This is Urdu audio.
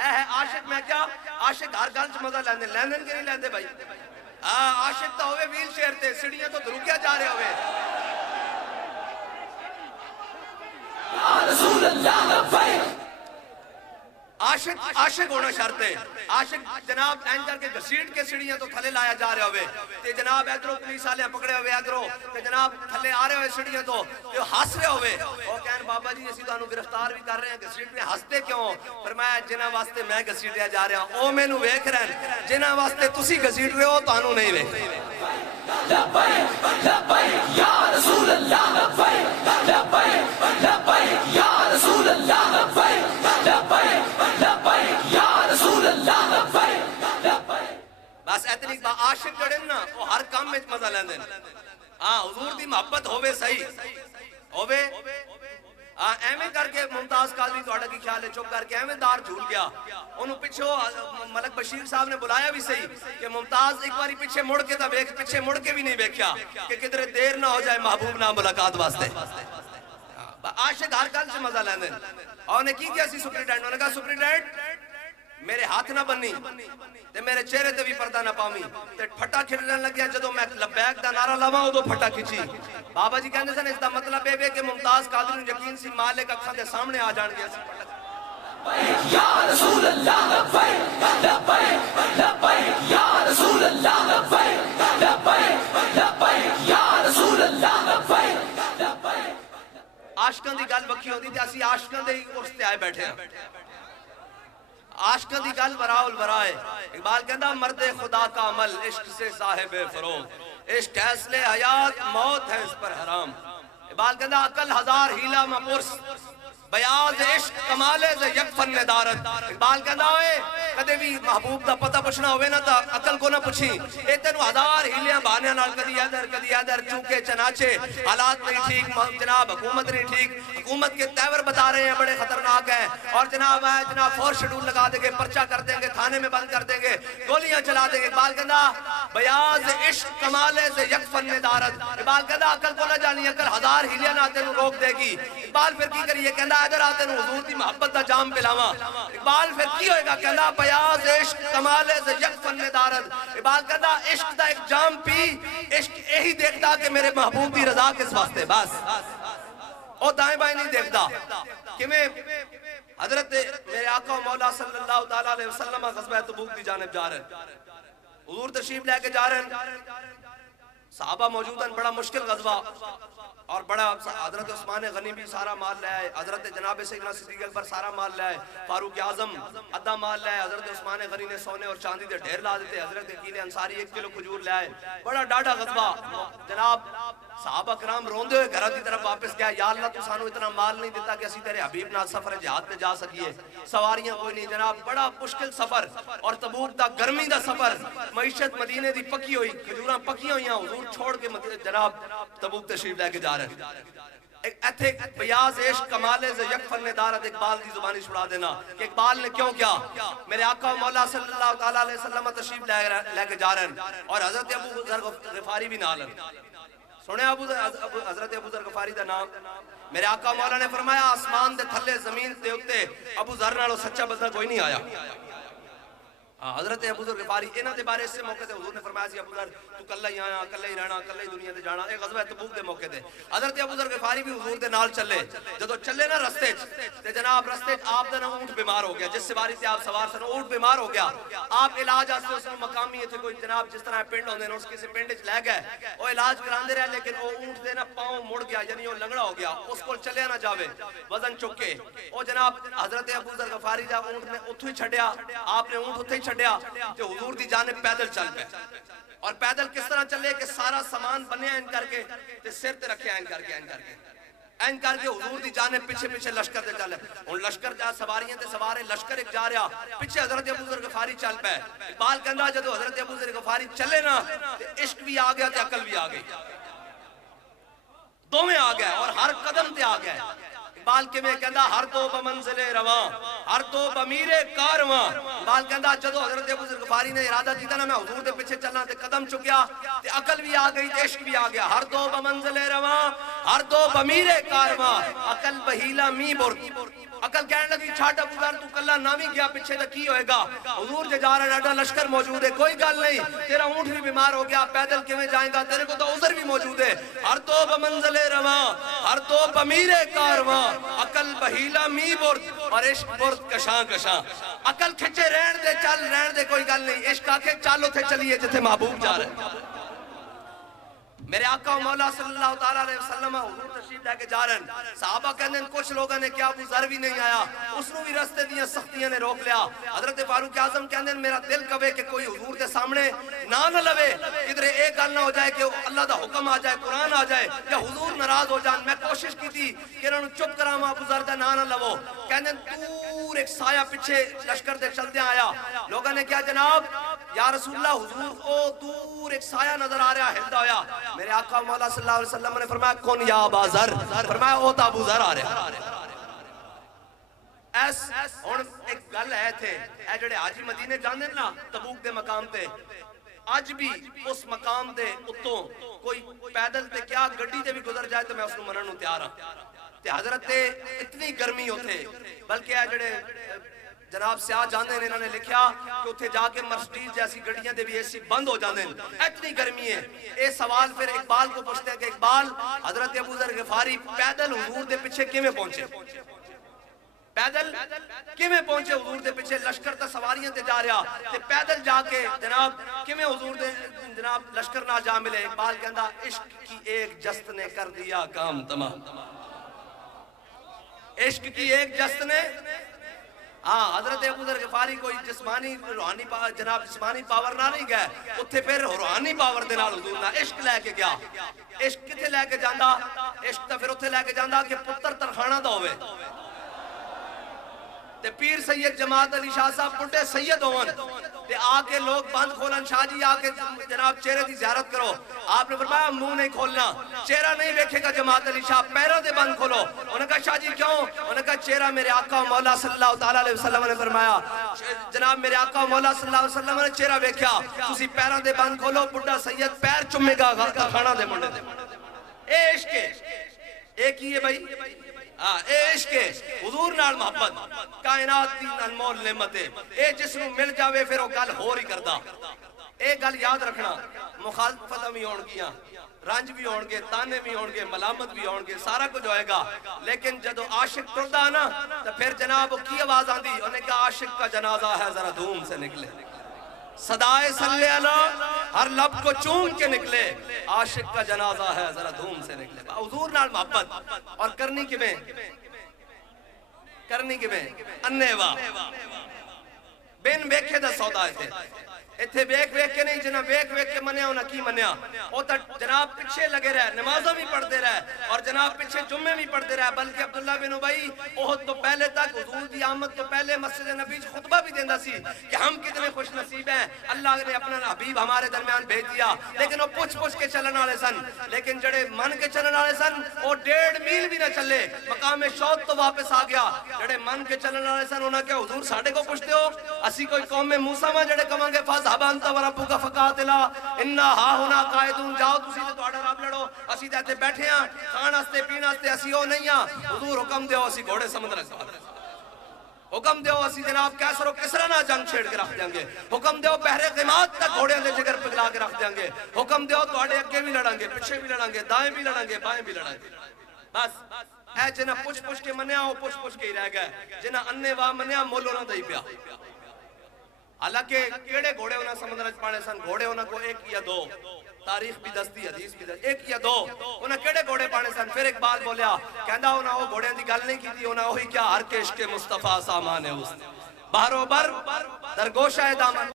اے ہے عاشق میں کیا عاشق ہر گل چ مزہ لیندے لیندن کہ نہیں لیندے بھائی عاشق تو ہوئے ویل چیئر تے سیڑھیاں تو دھرکیا جا رہے ہوئے یا رسول اللہ لبیک عاشق ہونا شرط ہے عاشق جناب این کر کے گھسیٹ کے سیڑھیاں تو تھلے لایا جا رہے ہوئے تے جناب ادھروں پولیس والے پکڑے ہوئے ادھروں تے جناب تھلے آ رہے ہوئے سیڑھیاں تو تے ہنس رہے ہوئے او کہن بابا جی اسی تانوں گرفتار بھی کر رہے ہیں گھسیٹ میں ہنستے کیوں فرمایا جنہاں واسطے میں گھسیٹیا جا رہا ہوں او مینوں ویکھ رہے جنہاں واسطے تسی گھسیٹ رہے ہو تانوں نہیں ویکھ لبیک لبیک یا رسول اللہ لبیک لبیک لبیک یا رسول اللہ لبیک لبیک لبیک یا رسول اللہ لبیک لبیک بس اتنی با عاشق جڑے نا وہ ہر کام میں مزہ لیندے ہاں حضور دی محبت ہووے صحیح ہووے ایویں کر کے ممتاز قادری تہاڈا کی خیال ہے چپ کر کے ایویں دار جھول گیا انہوں پچھو ملک بشیر صاحب نے بلایا بھی صحیح کہ ممتاز ایک باری پیچھے مڑ کے تھا پیچھے مڑ کے بھی نہیں دیکھا کہ کدھر دیر نہ ہو جائے محبوب نہ ملاقات واسطے عاشق ہر گل سے مزہ لیندے اور نے کی کیا سی سپریٹینڈ انہوں نے کہا سپریٹینڈ میرے ہاتھ نہ بننی تے میرے چہرے تے بھی پردہ نہ پامی تے پھٹا کھڑنے لگیا جدو میں لبیک دا نعرہ لاواں ادو پھٹا کھچی بابا جی کہندے سن اس دا مطلب اے کہ ممتاز قادری یقین سی مالک اکھاں دے سامنے آ جان گیا سی یا رسول اللہ لبیک لبیک لبیک یا رسول اللہ لبیک لبیک لبیک یا رسول اللہ لبیک لبیک عاشقاں دی گل وکھی ہوندی تے اسی عاشقاں دے اس تے آئے بیٹھے ہیں عاشقاں دی گل براء البراء ہے اقبال کہندا مرد خدا کا عمل عشق سے صاحب فروغ عشق اصل حیات موت ہے اس پر حرام اقبال کہندا عقل ہزار ہیلا مپرس بیاض عشق کمالے سے یک فن دارت اقبال کہندا ہوئے کدے بھی محبوب دا پتہ پوچھنا ہوئے نا تا عقل کو نہ پوچھی اے تینوں ہزار ہیلیاں بہانے نال کدی ادھر چونکے چناچے حالات نہیں ٹھیک جناب حکومت نہیں ٹھیک حکومت کے تیور بتا رہے ہیں بڑے خطرناک ہیں اور جناب فور شیڈول لگا دیں گے پرچہ کر دیں گے تھانے میں بند کر دیں گے گولیاں چلا دیں گے اقبال کہندا بیاض عشق کمالے سے یک فن دارت اقبال کہندا عقل کو نہ جانی عقل ہزار ہیلیاں نہ تینوں روک دے گی اقبال پھر کی کریے کہندا ادھر آتے نو حضور دی محبت دا جام پلاواں اقبال پھر کی ہوئے گا کہندا بیاض عشق کمالے سے یک فن دارت اقبال کہندا عشق دا ایک جام پی عشق یہی دیکھتا کہ میرے محبوب دی رضا کس واسطے بس اور دائیں بائیں نہیں دیکھتا کہ میں حضرت میرے آقا و مولا صلی اللہ تعالیٰ علیہ وسلم غزوہ تبوک دی جانب جا رہے ہیں حضور تشریف لے کے جا رہے ہیں صحابہ موجود ہیں بڑا مشکل غزوہ اور بڑا حضرت عثمان غنی بھی سارا مال لے آئے حضرت جناب سیدنا صدیق اکبر سارا مال لے آئے فاروق اعظم ادھا مال لے آئے حضرت عثمان غنی نے سونے اور چاندی دے ڈھیر لا دیتے حضرت عقیل انصاری 1 کلو کھجور لے آئے بڑا ڈاڑا غزوہ جناب صحابہ کرام روندے ہوئے گھر دی طرف واپس گیا یا اللہ تو سانو اتنا مال نہیں دیتا کہ اسی تیرے حبیب نال سفر جہاد پہ جا سکیے سواریاں کوئی نہیں جناب بڑا مشکل سفر اور تبوک دا گرمی دا سفر معیشت مدینے دی پکی ہوئی کھجوراں پکیاں ہوئیاں حضور چھوڑ کے جناب تبوک تشریف لے کے جا رہے ہیں ایتھے بیاض عشق کمالے سے یک فن دارت اقبال دی زبانی چھڑا دینا کہ اقبال نے کیوں کیا میرے آقا و مولا صلی اللہ تعالیٰ علیہ وسلم تشریف لے کے جا رہے ہیں اور حضرت ابو ذر غفاری بھی نال سنے حضرت ابو ذر غفاری دا نام میرے آقا مولا نے فرمایا آسمان دے تھلے زمین دے اتے ابو ذر نالو سچا بندہ کوئی نہیں آیا حضرت ابو ذر غفاری انہاں دے بارے سے موقع تے حضور نے فرمایا سی ابو ذر تو کلہ ہی آیا کلہ ہی رہنا کلہ ہی دنیا تے جانا ایک غزوہ تبوک دے موقع تے حضرت ابو ذر غفاری بھی حضور دے نال چلے جدو چلے نا رستے تے جناب رستے آپ دا نا اونٹ بیمار ہو گیا جس سواری سے آپ سوار سن اونٹ بیمار ہو گیا آپ علاج واسطے اس مقامی تھے کوئی جناب جس طرح پنڈ ہوندے نے اس کسی پنڈ وچ لے گئے او علاج کراندے رہے لیکن او اونٹ دے نا پاؤں مڑ گیا یعنی وہ لنگڑا ہو گیا اس کو چلے نہ جاوے وزن چک کے او جناب حضرت ابو ذر غفاری دا اونٹ نے اوتھے ہی چھڈیا آپ نے اونٹ اوتھے ہی چھڈیا تے حضور دی جانب پیدل چل پے اور پیدل کس طرح چلے کہ سارا سامان بنے این کر کے تے سر تے رکھے این کر کے حضور دی جانب پیچھے پیچھے لشکر تے چلے ان لشکر جا سواریاں تے سوارے لشکر ایک جا رہا پیچھے حضرت ابو ذر غفاری چل پے اقبال کہندا جدو حضرت ابو ذر غفاری چلے نا تے عشق بھی آ گیا تے عقل بھی آ گئی دوویں آ گئے اور ہر قدم تے آ گئے اقبال کے میں کہندا ہر تو بمنزل رواں ہر تو بمیر کارواں اقبال کہندا جدو حضرت ابو ذر غفاری نے ارادہ کیتا نا میں حضور دے پیچھے چلنا تے قدم چکیا تے عقل بھی آ گئی تے عشق بھی آ گیا ہر تو بمنزل رواں ہر تو بمیر کارواں عقل بہیلا می برد عقل کہنے لگی چھاٹ ابو ذر تو کلا نامی گیا پیچھے تو کی ہوئے گا حضور جے جا رہا ہے لشکر موجود ہے کوئی گل نہیں تیرا اونٹ بھی بیمار ہو گیا پیدل کیویں جائیں گا تیرے کو تو عذر بھی موجود ہے ہر تو بمنزل رواں ہر تو بمیر کارواں عقل بہیلا می برد اور عشق برد کشاں کشاں عقل کھچے رہن دے کوئی گل نہیں عشق آکے چالو تھے چلیے جتھے محبوب جا رہے ہیں میرے آقا و مولا صلی اللہ تعالیٰ علیہ وسلم حضور تشریف لے کے جا رہے ہیں صحابہ کہنے ہیں کچھ لوگوں نے کیا ابو ذر بھی نہیں آیا اس نے بھی رستے دیا سختیاں نے روک لیا حضرت فاروق اعظم کہنے ہیں میرا دل کبے کہ کوئی حضور کے سامنے نہ لوے کدھر ایک گل نہ ہو جائے کہ اللہ دا حکم آ جائے قرآن آ جائے یا حضور ناراض ہو جان میں کوشش کی تھی کہ انہوں نے چپ کرا ابو ذر دا نہ لو کہنے ہیں دور ایک سایہ پیچھے لشکر دے چلتے آیا لوگوں نے کیا جناب یا رسول اللہ حضور کو دور ایک سایہ نظر آ رہا ہلتا ہویا میرے آقا مولا صلی اللہ علیہ وسلم نے فرمایا کون یا ابا ذر فرمایا او تا ابو ذر آ رہا ایس ہن ایک گل ہے تھے اے جڑے حاجی مدینے جاندے نا تبوک دے مقام تے اج بھی اس مقام دے اتوں کوئی پیدل تے کیا گڈی تے بھی گزر جائے تو میں اس کو منن نوں تیار ہاں تے حضرت اتنی گرمی ہوتے بلکہ اے جڑے جناب سیاہ جاندے نے انہوں نے لکھیا کہ اتھے جا کے مرسڈیز جیسی گڑیاں دے بھی ایسی بند ہو جاندے ہیں اتنی گرمی ہے اے سوال پھر اقبال کو پوچھتے ہیں کہ اقبال حضرت ابو ذر غفاری پیدل حضور دے پیچھے کیویں پہنچے پیدل کیویں پہنچے حضور دے پیچھے لشکر تا سواریاں تے جا رہا تے پیدل جا کے جناب کیویں حضور دے جناب لشکر نہ جا ملے اقبال کہندا عشق کی ایک جست نے کر دیا کام تمام عشق کی ایک جست نے ہاں حضرت ابو ذر غفاری کوئی جسمانی روحانی پاور جناب جسمانی پاور نہ نہیں گئے اتھے پھر روحانی پاور دے نال حضور نہ عشق لے کے گیا عشق کتے لے کے جاندا عشق تا پھر اتھے لے کے جاندا کہ پتر ترخانہ دا ہوئے تے پیر سید جماعت علی شاہ صاحب بڑھے سید ہون تے آکے لوگ بند کھولن شاہ جی آکے جناب چہرے دی زیارت کرو آپ نے فرمایا منہ نہیں کھولنا چہرہ نہیں دیکھے گا جماعت علی شاہ پیروں دے بند کھولو انہوں نے کہا شاہ جی کیوں انہوں نے کہا چہرہ میرے آقا و مولا صلی اللہ تعالیٰ علیہ وسلم نے فرمایا جناب میرے آقا و مولا صلی اللہ علیہ وسلم نے چہرہ بیکھیا تسی پیروں دے بند کھولو بڑھا سید پیر چمے گا کھانا دے منڈے دے اے عشق ایک ہی ہے بھائی اے عشق حضور نال محبت کائنات دی انمول نعمت ہے اے جس نوں مل جاوے پھر وہ گل ہور ہی کردا اے گل یاد رکھنا مخالفت بھی ہون گیاں رنج بھی ہون گے تانے بھی ہون گے ملامت بھی ہون گے سارا کچھ ہوئے گا لیکن جدو عاشق ٹردا نا تو پھر جناب کی آواز آندی انہوں نے کہا عاشق کا جنازہ ہے ذرا دھوم سے نکلے صدائے صلی اللہ ہر لب کو چون کے نکلے عاشق کا جنازہ ہے ذرا دھوم سے نکلے حضور نال محبت اور کرنی کیویں انے وا بن ویکھے دا سودا تھے ایتھے ویکھ کے نہیں جنہ ویکھ کے منیا انہاں کی منیا او تا جناب پیچھے لگے رہے نمازوں بھی پڑھتے رہے اور جناب پیچھے جمعے بھی پڑھتے رہے بلکہ عبداللہ بن ابی احد تو پہلے تک حضور دی آمد تو پہلے مسجد نبی خطبہ بھی دیندا سی کہ ہم کتنے خوش نصیب ہیں اللہ نے اپنا حبیب ہمارے درمیان بھیج دیا لیکن وہ پوچھ کے چلن والے سن لیکن جڑے من کے چلن والے سن وہ 1.5 میل بھی نہ چلے مقام شوق تو واپس آ گیا جڑے من کے چلن والے سن انہاں کہ حضور ساڈے کو پوچھتے ہو اسی کوئی قوم موسیٰ میں جڑے کہاں گے فاذهب انت وربک فقاتلا انا ہا ہونا قائدون جاؤ تسی تے تہاڈا رب لڑو اسی تے ایتھے بیٹھے ہاں کھان واسطے پین واسطے اسی او نہیں ہاں حضور حکم دیو اسی گھوڑے سمندر رکھا حکم دیو اسی جناب کیسر و کسرا نہ جنگ چھیڑ کے رکھ دیں گے حکم دیو بحر قمات تک گھوڑے دے جگر پگلا کے رکھ دیں گے حکم دیو تہاڈے اگے بھی لڑیں گے پیچھے بھی لڑیں گے دائیں بھی لڑیں گے بائیں بھی لڑیں گے بس اے جنہ پوچھ کے منیا وہ پوچھ کے ہی رہ گئے جنہ انے وا منیا مولو نہ دئی پیا حالانکہ کیڑے گھوڑے ہونا سمندر پانے سن گھوڑے ہونا کو 1 یا 2 تاریخ بھی دستی حدیث بھی دستی 1 یا 2 ہونا کیڑے گھوڑے پانے سن پھر ایک بات بولیا کہندا ہونا وہ گھوڑے دی گل نہیں کی تھی ہونا وہی کیا ہر کے عشق مصطفیٰ سامان ہے اس بہرو بر درگوشہ دامن